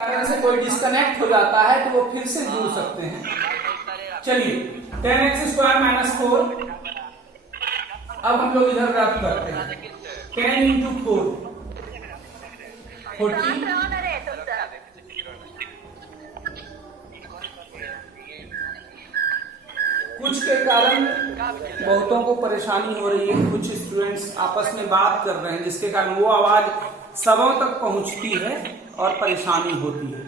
कारण से कोई डिस्कनेक्ट हो जाता है तो वो फिर से जुड़ सकते हैं। चलिए 10x² - 4, अब हम लोग इधर रद्द करते हैं। 10 × 4 40। कुछ के कारण बहुतों को परेशानी हो रही है, कुछ स्टूडेंट्स आपस में बात कर रहे हैं जिसके कारण वो आवाज सबों तक पहुंचती है और परेशानी होती है।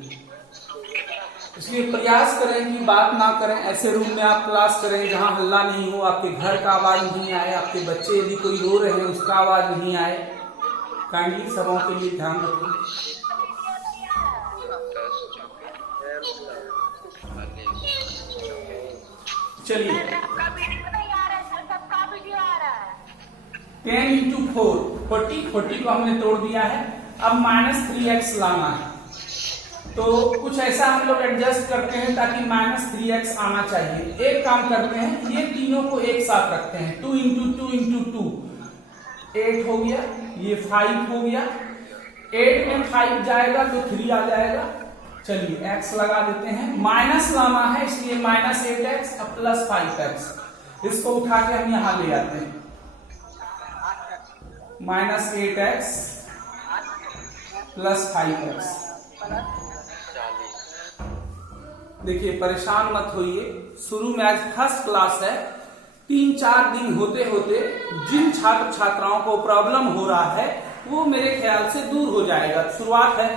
इसलिए प्रयास करें कि बात ना करें, ऐसे रूम में आप क्लास करें जहां हल्ला नहीं हो, आपके घर का आवाज नहीं आए, आपके बच्चे यदि कोई रो रहे हैं उसका आवाज नहीं आए। काइंडली सबों के लिए ध्यान रखें। चलिए 10 × 4 40 को हमने तोड़ दिया है। अब -3x लाना है तो कुछ ऐसा हम लोग एडजस्ट करते हैं ताकि -3x आना चाहिए। एक काम करते हैं, ये तीनों को एक साथ रखते हैं। 2 × 2 × 2 8 हो गया, ये 5 हो गया। 8 में 5 जाएगा तो 3 आ जाएगा। चलिए x लगा देते हैं, माइनस लाना है इसलिए -8x + 5x। इसको उठा के हम यहां ले आते हैं। -8x + 5x। देखिए परेशान मत होइए, शुरू में आज फर्स्ट क्लास है। 3-4 दिन होते होते जिन छात्र छात्राओं को प्रॉब्लम हो रहा है वो मेरे ख्याल से दूर हो जाएगा। शुरुआत है,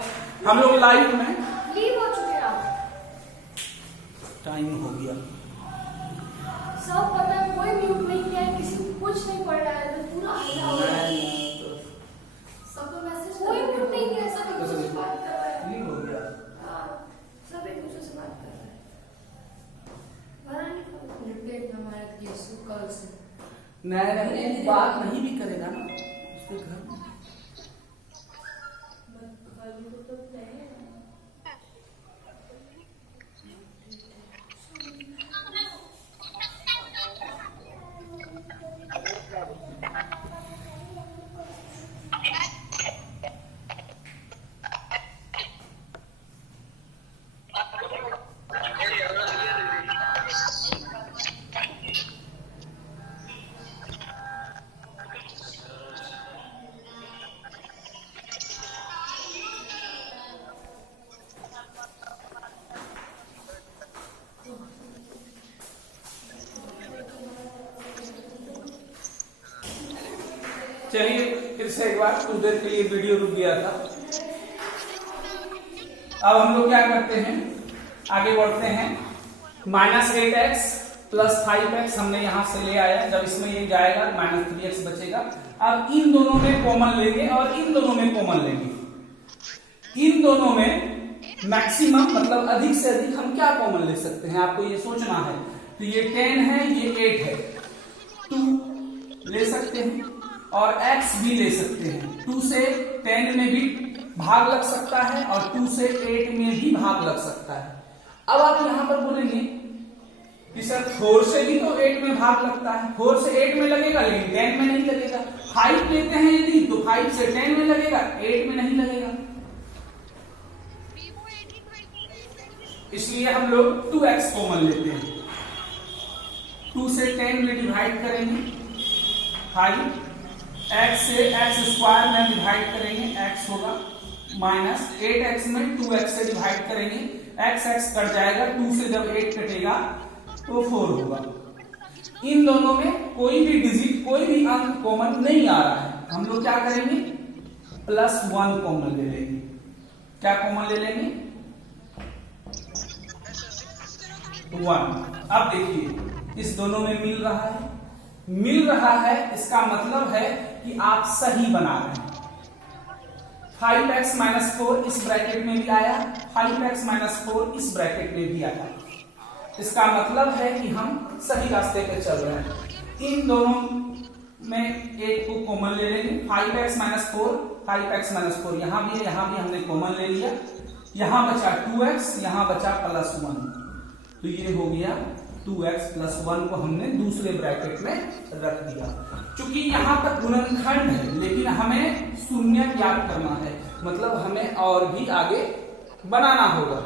हम लोग लाइव में लीव हो चुके हैं। टाइम हो गया, सब पता है, कोई म्यूट नहीं किया है, किसी को कुछ नहीं पड़ रहा है, तो पूरा हल्ला हो रहा है। सबको मैसेज, कोई म्यूट नहीं किया, सब एक दूसरे से बात कर रहा है। लीव हो गया। हाँ, सब एक दूसरे से बात कर रहा है। भरा नहीं कल से नहीं बात नहीं भी करेगा ना उसके घर में। चलिए फिर से एक बार, कुछ देर के लिए वीडियो रुक गया था। अब हम लोग क्या करते हैं, आगे बढ़ते हैं। -8x + 5x हमने यहां से ले आया, जब इसमें ये जाएगा -3x बचेगा। अब इन दोनों में कॉमन लेंगे और इन दोनों में कॉमन लेंगे। इन दोनों में मैक्सिमम मतलब अधिक से अधिक हम क्या कॉमन ले सकते हैं, आपको ये सोचना है। तो ये 10 है, ये 8 है, 2 ले सकते हैं और x भी ले सकते हैं। 2 से 10 में भी भाग लग सकता है और 2 से 8 में भी भाग लग सकता है। अब आप यहां पर बोलेंगे कि सर 4 से भी तो 8 में भाग लगता है। 4 से 8 में लगेगा लेकिन 10 में नहीं लगेगा। 5 लेते हैं यदि तो 5 से 10 में लगेगा, 8 में नहीं लगेगा। इसलिए हम लोग 2x कॉमन लेते हैं। 2 से 10 में डिवाइड करेंगे 5, x से x² में डिवाइड करेंगे, x होगा -8x में 2x से डिवाइड करेंगे, x कट जाएगा। 2 से जब 8 कटेगा तो 4 होगा। इन दोनों में कोई भी डिजिट, कोई भी अंक कॉमन नहीं आ रहा है। हम लोग क्या करेंगे, +1 कॉमन ले लेंगे। क्या कॉमन ले लेंगे, 1। अब देखिए इस दोनों में मिल रहा है, इसका मतलब है कि आप सही बना रहे हैं। 5x - 4 इस ब्रैकेट में भी आया, 5x - 4 इस ब्रैकेट में भी आया। इसका मतलब है कि हम सही रास्ते पे चल रहे हैं। इन दोनों में एक को कॉमन ले लेंगे। 5x - 4 5x - 4 यहां भी है, यहां भी हमने कॉमन ले लिया। यहां बचा 2x, यहां बचा +1, तो ये हो गया 2x + 1 को हमने दूसरे ब्रैकेट में रख दिया। चूंकि यहाँ तक गुणनखंड है लेकिन हमें शून्य याद करना है, मतलब हमें और भी आगे बनाना होगा।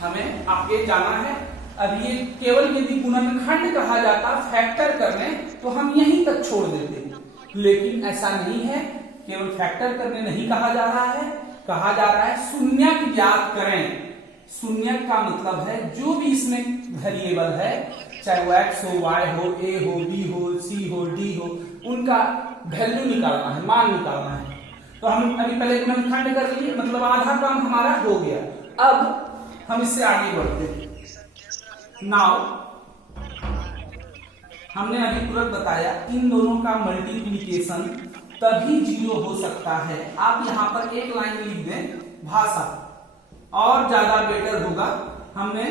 हमें आगे जाना है। अब ये केवल यदि गुणनखंड कहा जाता फैक्टर करने तो हम यहीं तक छोड़ देते, लेकिन ऐसा नहीं है। केवल फैक्टर करने नहीं कहा जा रहा है, कहा जा रहा है शून्यक ज्ञात करें। शून्यक का मतलब है जो भी इसमें वेरिएबल है, चाहे वो x हो, y हो, a हो, b हो, c हो, d हो, उनका वैल्यू निकालना है, मान निकालना है। तो हम अभी पहले गुणनखंड कर लिए, मतलब आधा काम हमारा हो गया। अब हम इससे आगे बढ़ते हैं। नाउ हमने अभी तुरंत बताया इन दोनों का मल्टीप्लिकेशन तभी 0 हो सकता है। आप यहां पर एक लाइन लिख दें भाषा, और ज्यादा बेटर होगा। हमने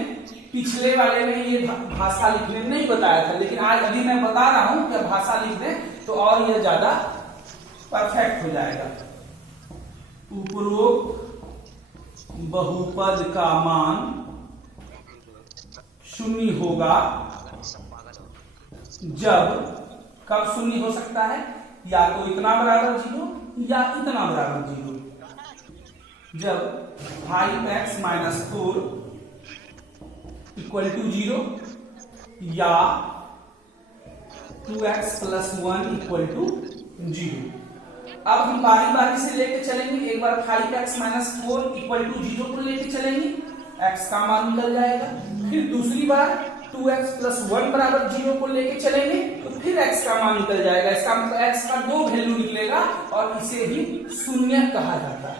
पिछले वाले में ये भाषा लिखने नहीं बताया था, लेकिन आज अभी मैं बता रहा हूं कि भाषा लिख दें तो और यह ज्यादा परफेक्ट हो जाएगा। उपरोक्त बहुपद का मान शून्य होगा जब, कब शून्य हो सकता है? या तो इतना बराबर 0 या इतना बराबर 0। जब 5x माइनस 4 इक्वल टू 0 या 2x प्लस 1 इक्वल टू 0। अब हम बारी बारी से लेके चलेंगे। एक बार 5x माइनस 4 इक्वल टू 0 को लेके चलेंगे, x का मान निकल जाएगा। फिर दूसरी बार 2x प्लस 1 बराबर 0 को लेके चलेंगे तो फिर x का मान निकल जाएगा। इसका मतलब x का 2 वैल्यू निकलेगा और इसे ही शून्य कहा जाता है।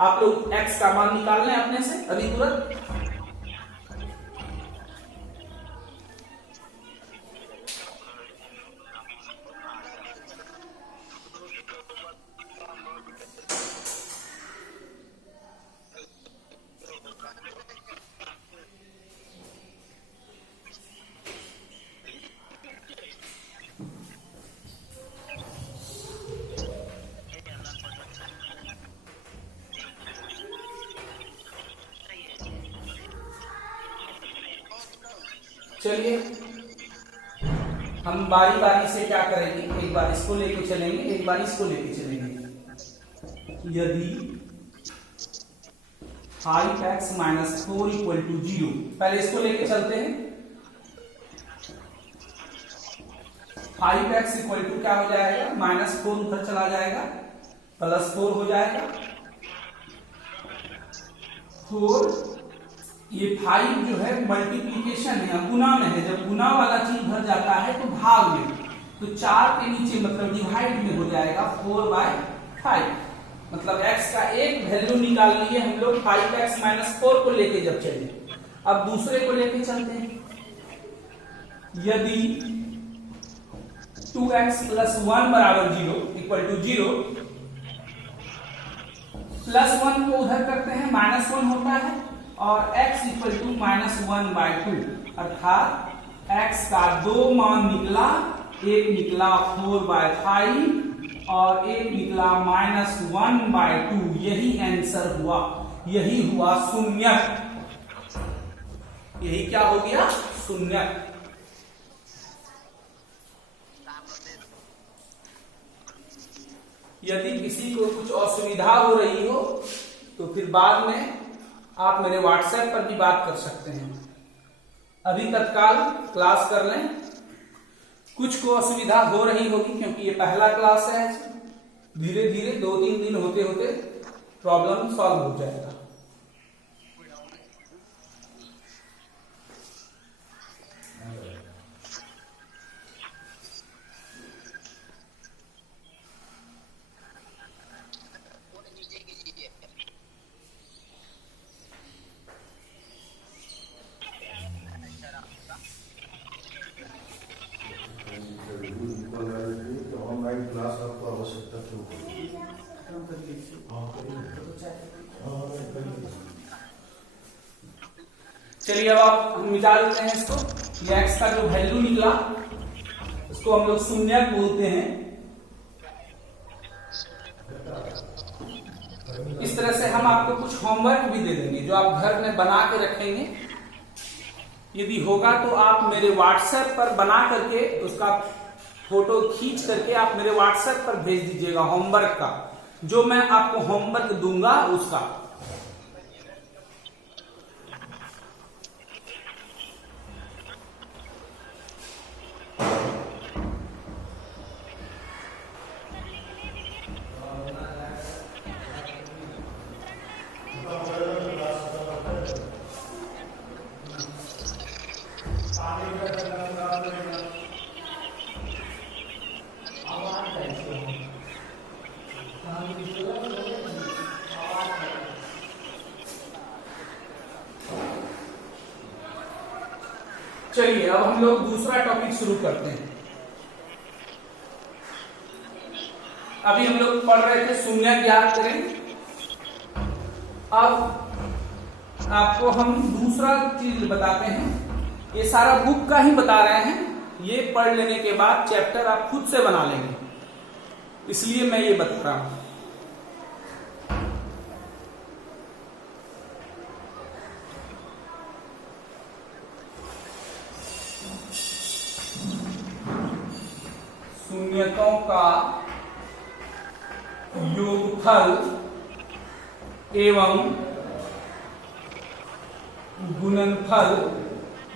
आप लोग x का मान निकाल लें अपने से अभी तुरंत। चलिए हम बारी बारी से क्या करेंगे, एक बार इसको लेके चलेंगे, एक बार इसको लेके चलेंगे। यदि 5x माइनस 4 इक्वल टू 0, पहले इसको लेके चलते हैं। 5x इक्वल टू क्या हो जाएगा, माइनस 4 उधर चला जाएगा, प्लस 4 हो जाएगा। 4 ये 5 जो है मल्टीप्लीकेशन है, गुना में है। जब गुना वाला चीज भर जाता है तो भाग में, तो 4 के नीचे मतलब डिवाइड में हो जाएगा 4/5। मतलब x का एक वैल्यू निकाल लिए हम लोग 5x माइनस 4 को लेके जब चले। अब दूसरे को लेके चलते हैं। यदि 2x प्लस 1 बराबर 0 इक्वल टू 0, प्लस 1 को उधर करते हैं, माइनस 1 होता है और x इक्वल टू -1/2, अर्थात x का 2 मान निकला, एक निकला 4/5 और एक निकला -1/2। यही आंसर हुआ, यही हुआ शून्यक। यही क्या हो गया, शून्यक। यदि किसी को कुछ असुविधा हो रही हो तो फिर बाद में आप मेरे व्हाट्सएप पर भी बात कर सकते हैं। अभी तत्काल क्लास कर लें। कुछ को असुविधा हो रही होगी क्योंकि ये पहला क्लास है। धीरे धीरे 2-3 दिन होते होते प्रॉब्लम सॉल्व हो जाएगा। क्लास आपको आवश्यकता क्यों पड़ी? चलिए अब आप हम मिटा लेते हैं इसको। ये x का जो वैल्यू निकला उसको हम लोग शून्यक बोलते हैं। इस तरह से हम आपको कुछ होमवर्क भी दे देंगे जो आप घर में बना के रखेंगे। यदि होगा तो आप मेरे व्हाट्सएप पर बना करके उसका फोटो खींच करके आप मेरे व्हाट्सएप पर भेज दीजिएगा होमवर्क का। जो मैं आपको होमवर्क दूंगा उसका। चलिए अब हम लोग दूसरा टॉपिक शुरू करते हैं। अभी हम लोग पढ़ रहे थे शून्य ज्ञात करें। अब आपको हम दूसरा चीज बताते हैं। ये सारा बुक का ही बता रहे हैं, ये पढ़ लेने के बाद चैप्टर आप खुद से बना लेंगे, इसलिए मैं ये बता रहा हूं। शून्यकों का योगफल एवं गुणनफल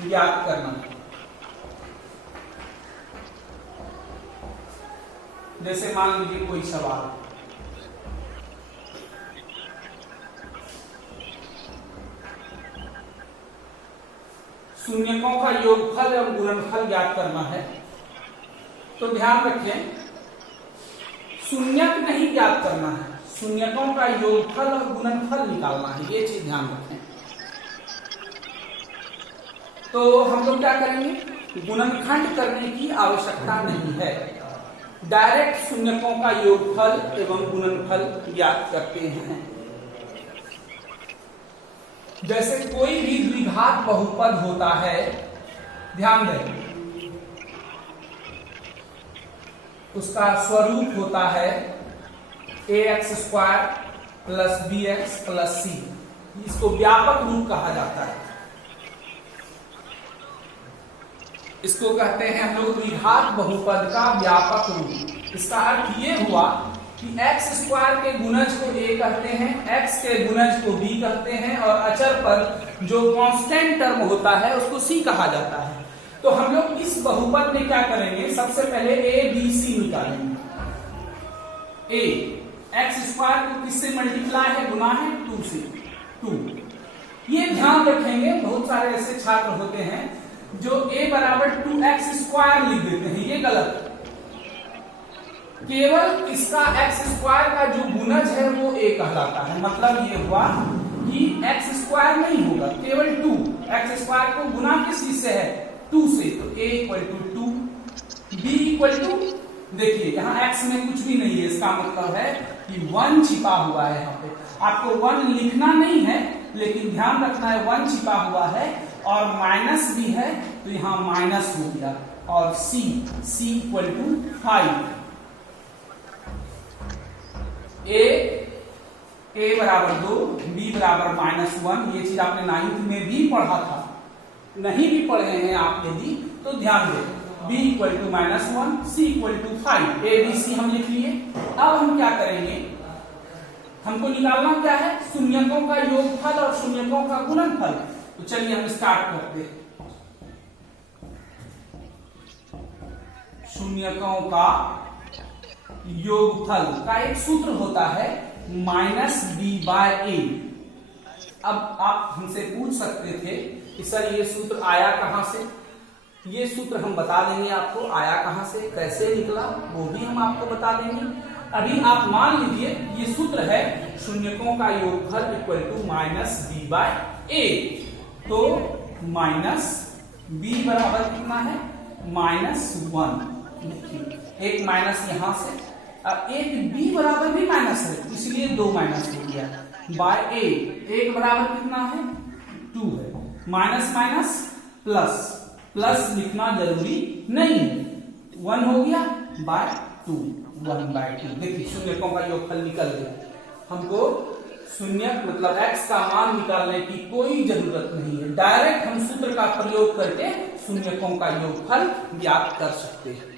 ज्ञात करना। जैसे मान लीजिए कोई सवाल, शून्यकों का योगफल एवं गुणनफल ज्ञात करना है, तो ध्यान रखें शून्यक नहीं ज्ञात करना है, शून्यकों का योगफल और गुणनफल निकालना है, ये चीज ध्यान रखें। तो हम लोग क्या करेंगे, गुणनखंड करने की आवश्यकता नहीं है, डायरेक्ट शून्यकों का योगफल एवं गुणनफल ज्ञात करते हैं। जैसे कोई भी द्विघात बहुपद होता है, ध्यान दें, उसका स्वरूप होता है ax² + bx + c। इसको व्यापक रूप कहा जाता है। इसको कहते हैं हम लोग द्विघात बहुपद का व्यापक रूप। इसका अर्थ ये हुआ कि x² के गुणज को a कहते हैं, x के गुणज को b कहते हैं, और अचर पर जो कांस्टेंट टर्म होता है उसको c कहा जाता है। तो हम लोग इस बहुपद में क्या करेंगे, सबसे पहले a b c निकालेंगे। a x² को किससे मल्टीप्लाई है, गुना है 2 से, 2। ये ध्यान रखेंगे, बहुत सारे ऐसे छात्र होते हैं जो a = 2x² लिख देते हैं, ये गलत। केवल इसका x² का जो गुणज है वो a कहलाता है। मतलब ये हुआ कि x² नहीं होगा, केवल 2। x² को गुना किस चीज से है, 2 से, तो a = 2, b देखिए यहाँ x में कुछ भी नहीं है, इसका मतलब है कि 1 छिपा हुआ है। यहाँ पे आपको 1 लिखना नहीं है, लेकिन ध्यान रखना है 1 छिपा हुआ है, और माइनस भी है, तो यहाँ माइनस हो गया। और c = 5। a = 2, b = -1। ये चीज आपने 9th में भी पढ़ा था, नहीं भी पढ़े हैं आप यदि तो ध्यान दें। b = -1, c = 5, a b c हम लिख लिए। अब हम क्या करेंगे, हमको निकालना क्या है, शून्यकों का योगफल और शून्यकों का गुणनफल। तो चलिए हम स्टार्ट करते हैं। शून्यकों का योगफल का एक सूत्र होता है -b/a। अब आप हमसे पूछ सकते थे कि सर ये सूत्र आया कहां से। ये सूत्र हम बता देंगे आपको आया कहां से, कैसे निकला वो भी हम आपको बता देंगे। अभी आप मान लीजिए ये सूत्र है शून्यकों का योगफल = -b/a। तो -b बराबर कितना है, -1। एक माइनस यहां से, अब एक b बराबर भी माइनस है, इसलिए 2 माइनस हो गया बाय a। एक बराबर कितना है, 2 है। माइनस माइनस प्लस, प्लस लिखना जरूरी नहीं है, 1 हो गया बाय 2, 1/2। देखिए शून्यकों का योगफल निकल गया। हमको शून्यक मतलब x का मान निकालने की कोई जरूरत नहीं है, डायरेक्ट हम सूत्र का प्रयोग करके शून्यकों का योगफल ज्ञात कर सकते हैं।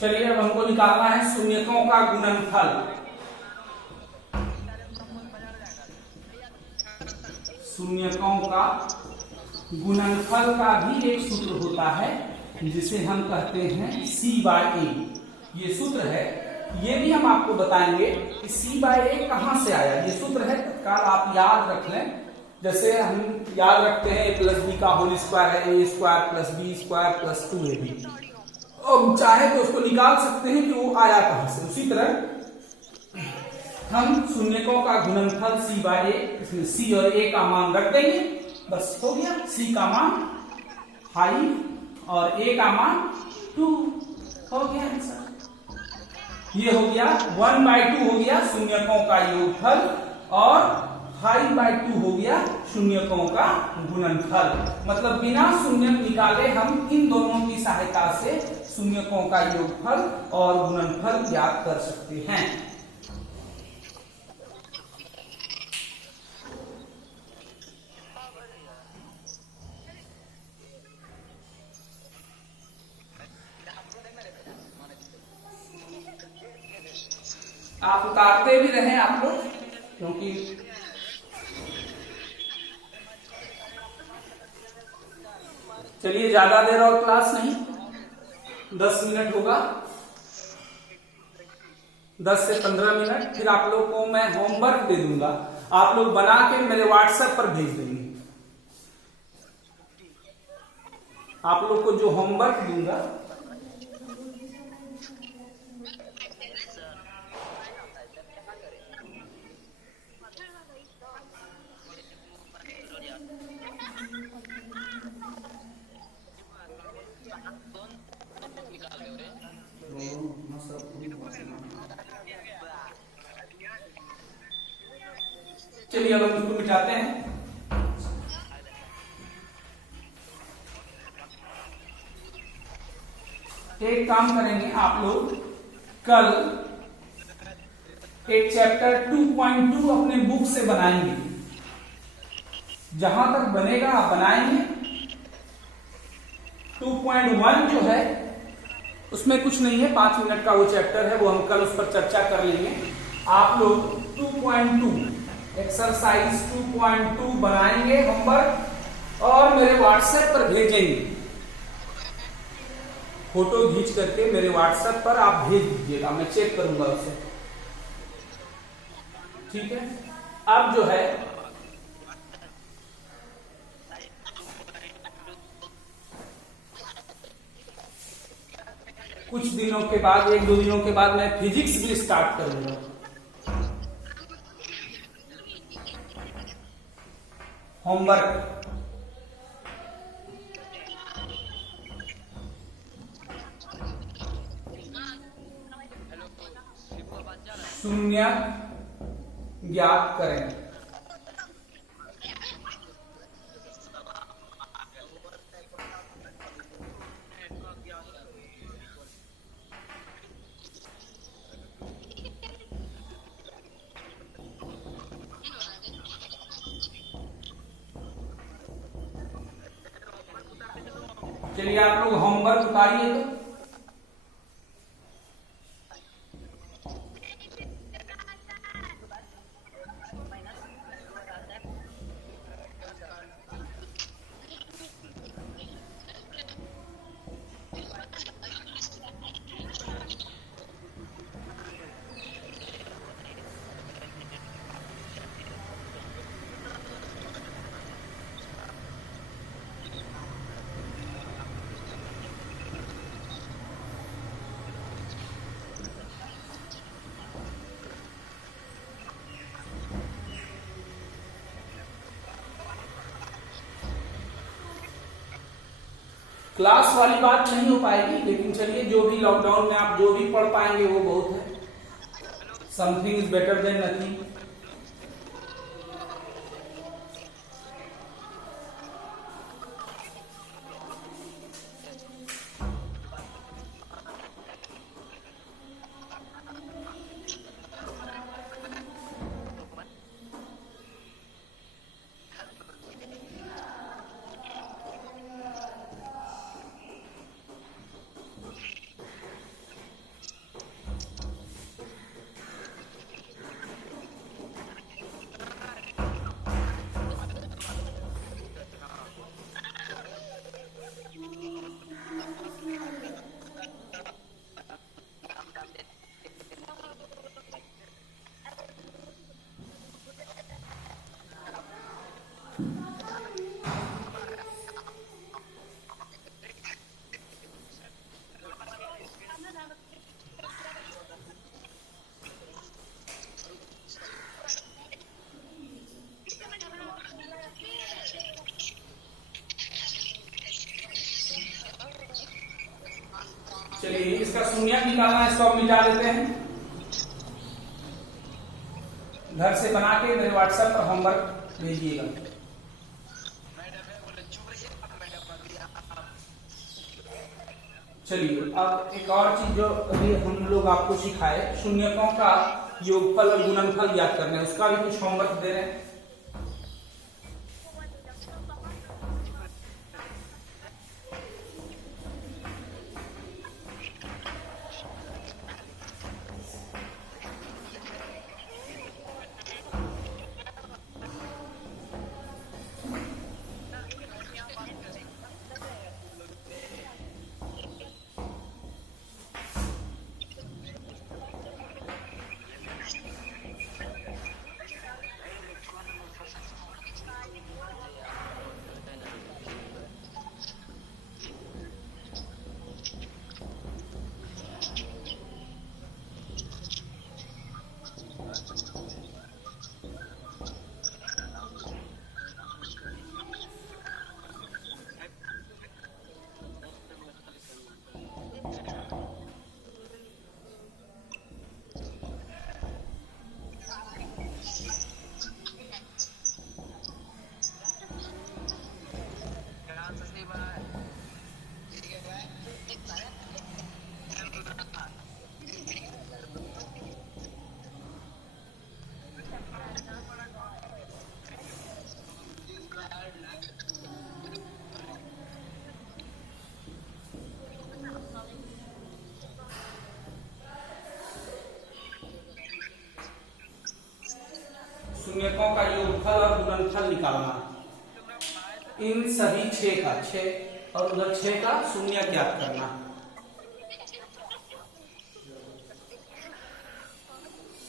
चलिए अब हमको निकालना है शून्यकों का गुणनफल। शून्यकों का गुणनफल का भी एक सूत्र होता है जिसे हम कहते हैं C/A। ये सूत्र है, ये भी हम आपको बताएंगे कि C/A कहां से आया। ये सूत्र है, तत्काल आप याद रख लें। जैसे हम याद रखते हैं a + b का होल स्क्वायर है a² + b² + 2ab। अब चाहे तो उसको निकाल सकते हैं कि वो आया कहां से। उसी तरह हम शून्यकों का गुणनफल C/A, इसमें C और A का मान रख देंगे, बस हो गया। C का मान 5 और A का मान 2, हो गया आंसर। ये हो गया 1/2 हो गया शून्यकों का योगफल और 5/2 हो गया शून्यकों का गुणनफल। मतलब बिना शून्यक निकाले हम इन दोनों की सहायता से शून्यकों का योगफल और गुणनफल ज्ञात कर सकते हैं। आप उतारते भी रहें आप लोग, क्योंकि चलिए ज्यादा देर और क्लास नहीं, 10 मिनट होगा, 10 से 15 मिनट। फिर आप लोग को मैं होमवर्क दे दूंगा, आप लोग बना के मेरे व्हाट्सएप पर भेज देंगे। आप लोग को जो होमवर्क दूंगा चलिए अब हम इसको मिटाते हैं। एक काम करेंगे आप लोग, कल एक चैप्टर 2.2 अपने बुक से बनाएंगे। जहां तक बनेगा आप बनाएंगे। 2.1 जो है उसमें कुछ नहीं है, 5 मिनट का वो चैप्टर है, वो हम कल उस पर चर्चा कर लेंगे। आप लोग 2.2 एक्सरसाइज 2.2 बनाएंगे होमवर्क और मेरे व्हाट्सएप पर भेजेंगे। फोटो खींच करके मेरे व्हाट्सएप पर आप भेज दीजिएगा, मैं चेक करूंगा उसे। ठीक है। अब जो है कुछ दिनों के बाद, 1-2 दिनों के बाद मैं फिजिक्स भी स्टार्ट करूंगा। होमवर्क शून्य ज्ञात करें। चलिए आप लोग होमवर्क उतारिए तो। क्लास वाली बात नहीं हो पाएगी, लेकिन चलिए जो भी लॉकडाउन में आप जो भी पढ़ पाएंगे वो बहुत है। Something is better than nothing. चलिए इसका शून्यक निकालना है, इसको हम मिटा देते हैं। घर से बना के मेरे व्हाट्सएप पर होमवर्क भेजिएगा। चलिए अब एक और चीज जो अभी हम लोग आपको सिखाए, शून्यकों का योगफल और गुणनफल याद करना है, उसका भी कुछ होमवर्क दे रहे हैं। शून्यकों का योगफल और गुणनफल निकालना, इन सभी 6 का 6 और उधर 6 का शून्य ज्ञात करना।